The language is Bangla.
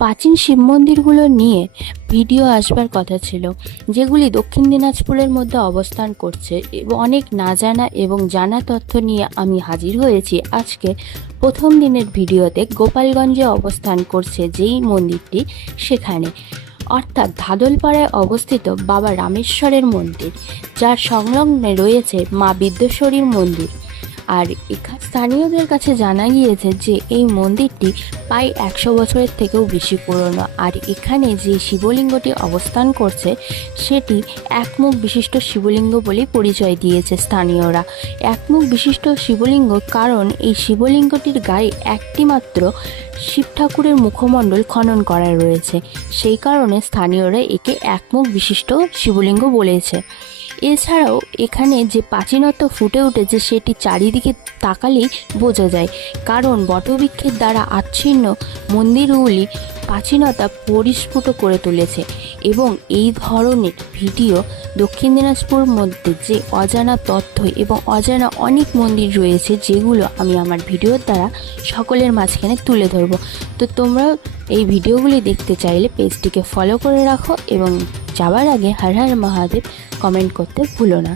প্রাচীন শিব মন্দিরগুলো নিয়ে ভিডিও আসবার কথা ছিল, যেগুলি দক্ষিণ দিনাজপুরের মধ্যে অবস্থান করছে এবং অনেক না জানা এবং জানা তথ্য নিয়ে আমি হাজির হয়েছি আজকে প্রথম দিনের ভিডিওতে। গোপালগঞ্জে অবস্থান করছে যেই মন্দিরটি, সেখানে অর্থাৎ ধাদলপাড়ায় অবস্থিত বাবা রামেশ্বরের মন্দির, যার সংলগ্নে রয়েছে মা বিদ্যেশ্বরীর মন্দির। আর স্থানীয়দের কাছে জানা গিয়েছে যে এই মন্দিরটি প্রায় 100 বছরের থেকেও বেশি পুরনো। আর এখানে যে শিবলিঙ্গটি অবস্থান করছে সেটি একমুখ বিশিষ্ট শিবলিঙ্গ বলেই পরিচয় দিয়েছে স্থানীয়রা। একমুখ বিশিষ্ট শিবলিঙ্গ কারণ এই শিবলিঙ্গটির গায়ে একটি মাত্র শিব ঠাকুরের মুখমণ্ডল খনন করা রয়েছে, সেই কারণে স্থানীয়রা একে একমুখ বিশিষ্ট শিবলিঙ্গ বলেছে। এছাড়াও এখানে যে প্রাচীনত্ব ফুটে উঠেছে সেটি চারিদিকে তাকালেই বোঝা যায়, কারণ বটবৃক্ষের দ্বারা আচ্ছন্ন মন্দিরগুলি প্রাচীনতা পরিস্ফুট করে তুলেছে। এবং এই ধরনের ভিডিও দক্ষিণ দিনাজপুর মধ্যে যে অজানা তথ্য এবং অজানা অনেক মন্দির রয়েছে, যেগুলো আমি আমার ভিডিওর দ্বারা সকলের মাঝখানে তুলে ধরব। তো তোমরা এই ভিডিওগুলি দেখতে চাইলে পেজটিকে ফলো করে রাখো এবং যাওয়ার আগে হর হর মহাদেব কমেন্ট করতে ভুলো না।